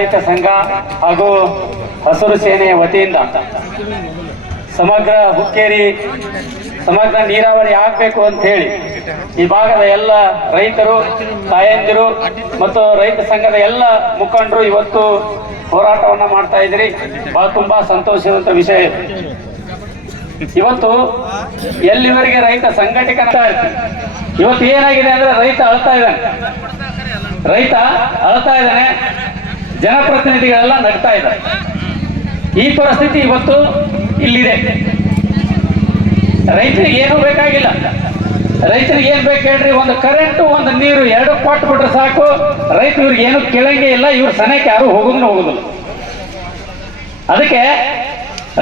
ರೈತ ಸಂಘ ಹಾಗೂ ಹಸಿರು ಸೇನೆಯ ವತಿಯಿಂದ ಸಮಗ್ರ ಹುಕ್ಕೇರಿ ಸಮಗ್ರ ನೀರಾವರಿ ಆಗಬೇಕು ಅಂತ ಹೇಳಿ ಈ ಭಾಗದ ಎಲ್ಲ ರೈತರು, ತಾಯಂದಿರು ಮತ್ತು ರೈತ ಸಂಘದ ಎಲ್ಲ ಮುಖಂಡರು ಇವತ್ತು ಹೋರಾಟವನ್ನ ಮಾಡ್ತಾ ಇದ್ರಿ. ತುಂಬಾ ಸಂತೋಷದಂತ ವಿಷಯ ಇದೆ. ಇವತ್ತು ಎಲ್ಲಿವರೆಗೆ ರೈತ ಸಂಘಟಕ ಇರ್ತೀವಿ. ಇವತ್ತು ಏನಾಗಿದೆ ಅಂದ್ರೆ ರೈತ ಅಳ್ತಾ ಇದ್ದಾನೆ, ಜನಪ್ರತಿನಿಧಿಗಳೆಲ್ಲ ನಗ್ತಾ ಇದ್ದಾರೆ. ಈ ಪರಿಸ್ಥಿತಿ ಇವತ್ತು ಇಲ್ಲಿದೆ. ರೈತರಿಗೆ ಏನು ಬೇಕಾಗಿಲ್ಲ. ರೈತರಿಗೆ ಏನ್ ಬೇಕು ಹೇಳ್ರಿ? ಒಂದು ಕರೆಂಟು, ಒಂದು ನೀರು, ಎರಡು ಕೊಟ್ಬಿಟ್ರೆ ಸಾಕು. ರೈತ ಇವ್ರಿಗೆ ಏನು ಕೇಳಂಗೆ ಇಲ್ಲ. ಇವ್ರ ಸನಕ್ಕೆ ಯಾರು ಹೋಗುದಿಲ್ಲ. ಅದಕ್ಕೆ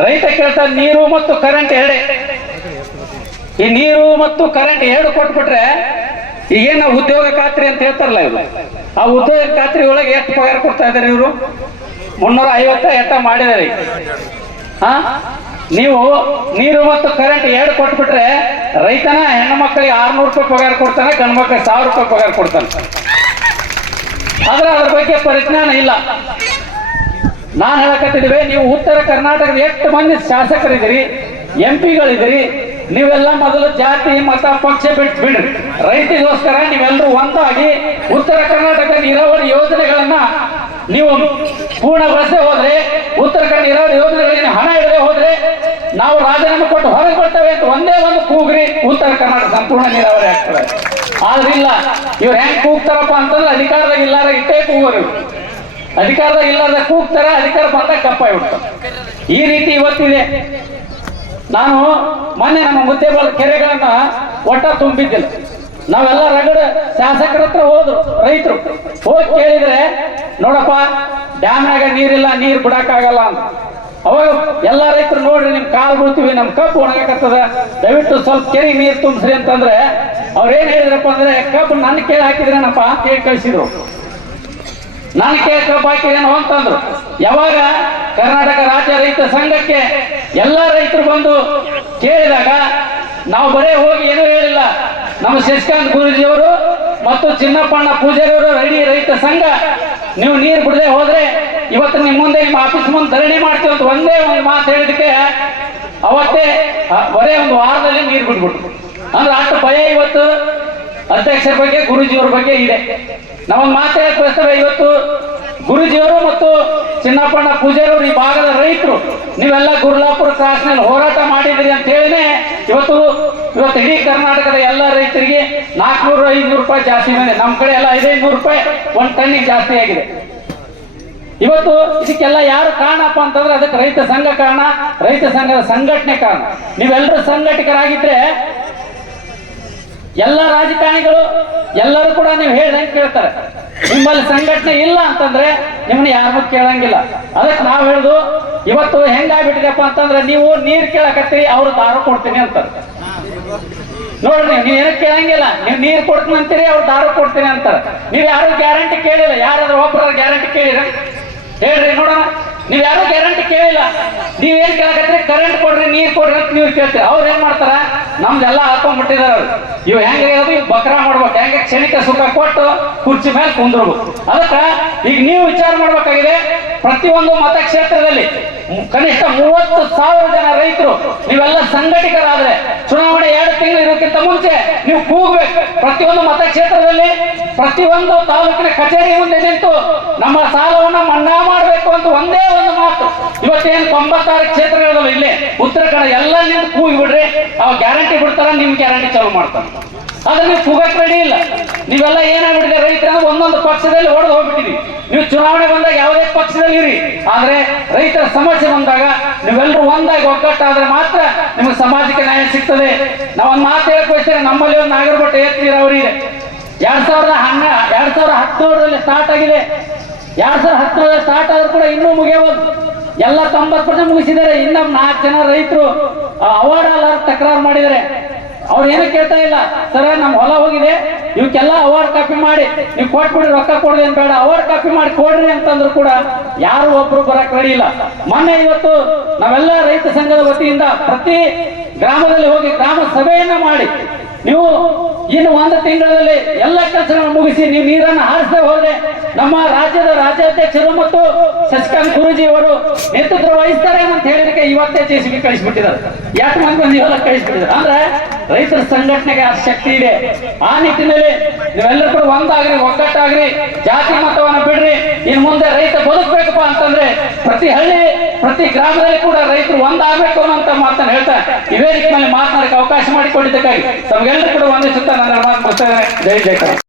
ರೈತ ಕೇಳ್ತಾರೆ ನೀರು ಮತ್ತು ಕರೆಂಟ್ ಎರಡೇ. ಈ ನೀರು ಮತ್ತು ಕರೆಂಟ್ ಎರಡು ಕೊಟ್ಬಿಟ್ರೆ ಈಗೇನು ಉದ್ಯೋಗ ಖಾತ್ರಿ ಅಂತ ಹೇಳ್ತಾರಲ್ಲ, ಇವರು ಆ ಉದ್ಯೋಗ ಖಾತ್ರಿ ಒಳಗೆ ಎಷ್ಟು ಪಗಾರ ಕೊಡ್ತಾ ಇದ್ದಾರೆ ಇವರು? 350 ಎಟ್ಟ ಮಾಡಿದಾರೆ. ನೀವು ನೀರು ಮತ್ತು ಕರೆಂಟ್ ಎರಡು ಕೊಟ್ಬಿಟ್ರೆ ರೈತನ ಹೆಣ್ಣು ಮಕ್ಕಳಿಗೆ 600 ರೂಪಾಯಿ ಪಗಾರ ಕೊಡ್ತಾನೆ, ಗಂಡು ಮಕ್ಕಳಿಗೆ 1000 ರೂಪಾಯಿ ಪಗಾರ ಕೊಡ್ತಾನೆ. ಆದ್ರೆ ಅದ್ರ ಬಗ್ಗೆ ಪರಿಜ್ಞಾನ ಇಲ್ಲ. ನಾನು ಹೇಳಕತ್ತಿದ್ವಿ, ನೀವು ಉತ್ತರ ಕರ್ನಾಟಕದ ಎಷ್ಟು ಮಂದಿ ಶಾಸಕರಿದ್ದೀರಿ, MP ಗಳಿದ್ದೀರಿ, ನೀವೆಲ್ಲ ಮೊದಲು ಜಾತಿ ಮತ ಪಕ್ಷ ಬಿಡ್ರಿ. ರೈತರಿಗೋಸ್ಕರ ನೀವೆಲ್ಲರೂ ಒಂದಾಗಿ ಉತ್ತರ ಕರ್ನಾಟಕ ನೀರಾವರಿ ಯೋಜನೆಗಳನ್ನ ನೀವು ಪೂರ್ಣಗೊಳಿಸದೆ ಹೋದ್ರೆ, ಉತ್ತರ ಕನ್ನಡ ನೀರಾವರಿ ಯೋಜನೆಗಳಿಗೆ ಹಣ ಇಡದೆ ಹೋದ್ರೆ ನಾವು ರಾಜೀನಾಮೆ ಕೊಟ್ಟು ಹೊರಗೆ ಬರ್ತೇವೆ ಅಂತ ಒಂದೇ ಒಂದು ಕೂಗ್ರಿ, ಉತ್ತರ ಕರ್ನಾಟಕ ಸಂಪೂರ್ಣ ನೀರಾವರಿ ಆಗ್ತದೆ. ಆದ್ರೆ ಇಲ್ಲ, ಇವ್ರು ಹೆಂಗ್ ಕೂಗ್ತಾರಪ್ಪ ಅಂತಂದ್ರೆ ಅಧಿಕಾರದಾಗ ಇಲ್ಲಾರ ಇಟ್ಟೇ ಕೂಗೋರು. ಅಧಿಕಾರದಾಗ ಇಲ್ಲಾರ್ದ ಕೂಗ್ತಾರ, ಅಧಿಕಾರ ಬಂದಾಗ ಕಪ್ಪಾಗಿ ಬಿಡ್ತಾರೆ. ಈ ರೀತಿ ಇವತ್ತಿದೆ. ನಾನು ಮೊನ್ನೆ ನಮ್ಮ ಮುದ್ದೇಬಾಳ ಕೆರೆಗಳನ್ನ ಒಟ್ಟ ತುಂಬಿದ್ದಿಲ್ಲ. ನಾವೆಲ್ಲ ರಗಡ ಶಾಸಕರ ಹತ್ರ ಹೋದ್ರು, ರೈತರು ಹೋಗಿ ಕೇಳಿದ್ರೆ, ನೋಡಪ್ಪ ಡ್ಯಾಮ್ನಾಗ ನೀರಿಲ್ಲ, ನೀರು ಬಿಡಕ್ಕಾಗಲ್ಲ ಅಂತ. ಅವಾಗ ಎಲ್ಲ ರೈತರು ನೋಡ್ರಿ, ನಿಮ್ ಕಾಲು ಬೀಳ್ತೀವಿ, ನಮ್ ಕಬ್ಬು ಒಣಗಕತ್ತದ, ದಯವಿಟ್ಟು ಸ್ವಲ್ಪ ಕೆರೆ ನೀರು ತುಂಬಿಸ್ರಿ ಅಂತಂದ್ರೆ ಅವ್ರೇನ್ ಹೇಳಿದ್ರಪ್ಪ ಅಂದ್ರೆ, ಕಬ್ಬು ನನ್ನ ಕೇಳಿ ಹಾಕಿದ್ರೇನಪ್ಪ ಅಂತ ಹೇಳಿ ಕಳಿಸಿದ್ರು. ನನ್ನ ಕೇಳಿ ಕಬ್ಬು ಹಾಕಿದೇನೋ ಅಂತಂದ್ರು. ಯಾವಾಗ ಕರ್ನಾಟಕ ರಾಜ್ಯ ರೈತ ಸಂಘಕ್ಕೆ ಎಲ್ಲ ರೈತರು ಬಂದು ಕೇಳಿದಾಗ ನಾವು ಬರೇ ಹೋಗಿ ಏನೂ ಹೇಳಿಲ್ಲ. ನಮ್ಮ ಶಶಿಕಾಂತ್ ಗುರೂಜಿಯವರು ಮತ್ತು ಚಿನ್ನಪ್ಪಣ್ಣ ಪೂಜಾರಿಯವರು, ಇಡೀ ರೈತ ಸಂಘ ನೀವು ನೀರು ಬಿಡದೆ ಹೋದ್ರೆ ಇವತ್ತು ನಿಮ್ಮ ಮುಂದೆ, ನಿಮ್ಮ ಆಫೀಸ್ ಮುಂದೆ ಧರಣಿ ಮಾಡ್ತೀವಿ ಅಂತ ಒಂದೇ ಒಂದು ಮಾತು ಹೇಳಿದಕ್ಕೆ ಅವತ್ತೇ ಬರೇ ಒಂದು ವಾರದಲ್ಲಿ ನೀರು ಬಿಟ್ಬಿಟ್ರು. ಅಂದ್ರೆ ಅಷ್ಟು ಭಯ ಇವತ್ತು ಅಧ್ಯಕ್ಷರ ಬಗ್ಗೆ, ಗುರೂಜಿಯವ್ರ ಬಗ್ಗೆ ಇದೆ. ನಾವೊಂದು ಮಾತು ಹೇಳಕ್ ಬಯಸ್ತೇವೆ. ಇವತ್ತು ಗುರೂಜಿಯವರು ಮತ್ತು ಚಿನ್ನಪ್ಪಣ್ಣ ಪೂಜಾರಿಯವರು ಈ ಭಾಗದ ರೈತರು ನೀವೆಲ್ಲ ಗುರ್ಲಾಪುರ ಕ್ರಾಸ್ನಲ್ಲಿ ಹೋರಾಟ ಮಾಡಿದ್ರಿ ಅಂತ ಹೇಳಿನೇ ಇವತ್ತು ಇಡೀ ಕರ್ನಾಟಕದ ಎಲ್ಲ ರೈತರಿಗೆ 400-500 ರೂಪಾಯಿ ಜಾಸ್ತಿ ಮೇಲೆ, ನಮ್ಮ ಕಡೆ ಎಲ್ಲ 500 ರೂಪಾಯಿ ಒಂದು ಟನ್ನಿಗೆ ಜಾಸ್ತಿ ಆಗಿದೆ. ಇವತ್ತು ಇದಕ್ಕೆಲ್ಲ ಯಾರು ಕಾರಣಪ್ಪ ಅಂತಂದ್ರೆ ಅದಕ್ಕೆ ರೈತ ಸಂಘ ಕಾರಣ, ರೈತ ಸಂಘದ ಸಂಘಟನೆ ಕಾರಣ. ನೀವೆಲ್ಲರೂ ಸಂಘಟಕರಾಗಿದ್ರೆ ಎಲ್ಲ ರಾಜಕಾರಣಿಗಳು ಎಲ್ಲರೂ ಕೂಡ ನೀವು ಹೇಳ್ದಂಗೆ ಕೇಳ್ತಾರೆ. ನಿಮ್ಮಲ್ಲಿ ಸಂಘಟನೆ ಇಲ್ಲ ಅಂತಂದ್ರೆ ನಿಮ್ಮನ್ನ ಯಾರು ಕೇಳಂಗಿಲ್ಲ. ಅದಕ್ಕೆ ನಾವು ಹೇಳುದು, ಇವತ್ತು ಹೆಂಗಾಗ್ಬಿಟ್ಟಿದೆಪ್ಪ ಅಂತಂದ್ರೆ, ನೀವು ನೀರು ಕೇಳಕತ್ತೀರಿ, ಅವ್ರು ದಾರು ಕೊಡ್ತೀನಿ ಅಂತಾರೆ. ನೋಡ್ರಿ, ನೀವ್ ಏನಕ್ಕೆ ಕೇಳಂಗಿಲ್ಲ, ನೀವು ನೀರು ಕೊಡ್ತೀನಿ ಅಂತೀರಿ, ಅವ್ರು ದಾರು ಕೊಡ್ತೀನಿ ಅಂತಾರೆ. ನೀವು ಯಾರು ಗ್ಯಾರಂಟಿ ಕೇಳಿಲ್ಲ. ಯಾರಾದ್ರೂ ಒಬ್ಬರ ಗ್ಯಾರಂಟಿ ಕೇಳಿರ ಹೇಳ್ರಿ ನೋಡೋಣ. ನೀವ್ ಯಾರು ಗ್ಯಾರಂಟಿ ಕೇಳಿಲ್ಲ. ನೀವೇನ್ ಕೇಳಕತ್ರಿ? ಕರೆಂಟ್ ಕೊಡ್ರಿ, ನೀರ್ ಕೊಡ್ರಿ ಅಂತ ನೀವು ಕೇಳ್ತೀರಿ. ಅವ್ರು ಏನ್ ಮಾಡ್ತಾರ? ನಮ್ದೆಲ್ಲ ಹಾಕೊಂಡ್ಬಿಟ್ಟಿದಾರ. ಇವ್ ಹೆಂಗೆ ಬಕ್ರಾ ಮಾಡ್ಬೇಕು, ಹೆಂಗೆ ಕ್ಷಣಿಕ ಸುಖ ಕೊಟ್ಟು ಕುರ್ಚಿ ಮೇಲೆ ಕುಂದ್ರಬೇಕು. ಅದಕ್ಕ ಈಗ ನೀವು ವಿಚಾರ ಮಾಡ್ಬೇಕಾಗಿದೆ. ಪ್ರತಿಯೊಂದು ಮತಕ್ಷೇತ್ರದಲ್ಲಿ ಕನಿಷ್ಠ 30,000 ಜನ ರೈತರು ನೀವೆಲ್ಲ ಸಂಘಟಕರಾದ್ರೆ ಚುನಾವಣೆ 2 ತಿಂಗಳು ಇರೋಕ್ಕಿಂತ ಮುಂಚೆ ನೀವು ಕೂಗ್ಬೇಕು. ಪ್ರತಿಯೊಂದು ಮತಕ್ಷೇತ್ರದಲ್ಲಿ, ಪ್ರತಿಯೊಂದು ತಾಲೂಕಿನ ಕಚೇರಿ ಮುಂದೆ ನಿಂತು ನಮ್ಮ ಸಾಲವನ್ನ ಮನ್ನಾ ಮಾಡಬೇಕು ಅಂತ ಒಂದೇ ಒಂದು ಮಾತು. ಇವತ್ತೇನು 96 ಕ್ಷೇತ್ರಗಳು ಇಲ್ಲೇ ಉತ್ತರ ಕನ್ನಡ ಎಲ್ಲ ನಿಂತು ಕೂಗಿ ಬಿಡ್ರಿ, ಅವ್ ಗ್ಯಾರಂಟಿ ಬಿಡ್ತಾರ, ನಿಮ್ ಗ್ಯಾರಂಟಿ ಚಾಲು ಮಾಡ್ತಾರ. ಆದ್ರೆ ನೀವು ಕೂಗಕ್ ರೆಡಿ ಇಲ್ಲ. ನೀವೆಲ್ಲ ಏನಾಗ್ಬಿಟ್ಟಿದೆ, ರೈತರನ್ನ ಒಂದೊಂದು ಪಕ್ಷದಲ್ಲಿ ಹೊಡೆದು ಹೋಗ್ಬಿಟ್ಟಿದೀವಿ. ನೀವು ಚುನಾವಣೆ ಬಂದಾಗ ಯಾವುದೇ ಪಕ್ಷದಲ್ಲಿ ಇರಿ, ಆದ್ರೆ ರೈತರ ಸಮಸ್ಯೆ ಬಂದಾಗ ನೀವೆಲ್ಲರೂ ಒಂದಾಗಿ ಒಗ್ಗಟ್ಟಾದ್ರೆ ಮಾತ್ರ ನಿಮಗೆ ಸಮಾಜಕ್ಕೆ ನ್ಯಾಯ ಸಿಗ್ತದೆ. ನಾವೊಂದು ಮಾತು ಹೇಳಕ್ ಬಯಸ್ತೇನೆ. ನಮ್ಮಲ್ಲಿ ಒಂದು ನಾಗರಬಟ್ಟ ಏತ್ ನೀರಾವರಿ ಇದೆ. 2017ರಲ್ಲಿ ಸ್ಟಾರ್ಟ್ ಆಗಿದೆ. 2017ರಲ್ಲಿ ಸ್ಟಾರ್ಟ್ ಆದ್ರೂ ಕೂಡ ಇನ್ನೂ ಮುಗಿಯಬಹುದು. ಎಲ್ಲ 90% ಮುಗಿಸಿದ್ದಾರೆ. ಇನ್ನ 4 ಜನ ರೈತರು ಅವಾರ್ಡ್ ಅಲ್ಲ ತಕರಾರು ಮಾಡಿದ್ದಾರೆ. ಅವ್ರು ಏನು ಕೇಳ್ತಾ ಇಲ್ಲ. ಸರ ನಮ್ ಹೊಲ ಹೋಗಿದೆ, ಇವಕ್ಕೆಲ್ಲ ಅವಾರ್ಡ್ ಕಾಪಿ ಮಾಡಿ ನೀವು ಕೊಟ್ಬಿಡ್ರಿ, ರೊಕ್ಕ ಕೊಡ್ರಿ ಅಂತ ಬೇಡ, ಅವಾರ್ಡ್ ಕಾಪಿ ಮಾಡಿ ಕೊಡ್ರಿ ಅಂತಂದ್ರು ಕೂಡ ಯಾರು ಒಬ್ರು ಬರಕ್ ರೆಡಿ ಇಲ್ಲ. ಮೊನ್ನೆ ಇವತ್ತು ನಾವೆಲ್ಲ ರೈತ ಸಂಘದ ವತಿಯಿಂದ ಪ್ರತಿ ಗ್ರಾಮದಲ್ಲಿ ಹೋಗಿ ಗ್ರಾಮ ಸಭೆಯನ್ನ ಮಾಡಿ ನೀವು ಇನ್ನು ಒಂದು ತಿಂಗಳಲ್ಲಿ ಎಲ್ಲ ಕೆಲಸಗಳನ್ನು ಮುಗಿಸಿ ನೀವು ನೀರನ್ನು ಹಾರಿಸದೆ ಹೋದ್ರೆ ನಮ್ಮ ರಾಜ್ಯದ ರಾಜ್ಯಾಧ್ಯಕ್ಷರು ಮತ್ತು ಶಶಿಕಾಂತ್ ಗುರೂಜಿ ಅವರು ನೇತೃತ್ವ ವಹಿಸ್ತಾರೆ ಅಂತ ಹೇಳಿದಕ್ಕೆ ಇವತ್ತೇ ಜೆಸಿಬಿ ಕಳಿಸ್ಬಿಟ್ಟಿದ್ದಾರೆ. ಯಾಕೆ ಮಂದಿ ನೀವೆಲ್ಲ ಕಳಿಸ್ಬಿಟ್ಟಿದ್ದಾರೆ ಅಂದ್ರೆ ರೈತರ ಸಂಘಟನೆಗೆ ಆ ಶಕ್ತಿ ಇದೆ. ಆ ನಿಟ್ಟಿನಲ್ಲಿ ನೀವೆಲ್ಲರೂ ಕೂಡ ಒಂದಾಗ್ರಿ, ಒಗ್ಗಟ್ಟಾಗ್ರಿ, ಜಾತಿ ಮತವನ್ನ ಬಿಡ್ರಿ. ಇನ್ನು ಮುಂದೆ ರೈತ ಬದುಕಬೇಕಪ್ಪ ಅಂತಂದ್ರೆ ಪ್ರತಿ ಹಳ್ಳಿ ಪ್ರತಿ ಗ್ರಾಮದಲ್ಲಿ ಕೂಡ ರೈತರು ಒಂದಾಗಬೇಕು ಅನ್ನೋ ಮಾತನ್ನು ಹೇಳ್ತಾ ಈ ವೇದಿಕೆ ಮೇಲೆ ಮಾತನಾಡಕ್ಕೆ ಅವಕಾಶ ಮಾಡಿಕೊಟ್ಟಿದ್ದಕ್ಕಾಗಿ ತಮಗೆಲ್ಲರೂ ಕೂಡ ವಂದಿಸುತ್ತಾ ನನ್ನ ಮಾತು ಮುಗಿಸ್ತೇನೆ. ಜೈ ಜಯಕಾರ.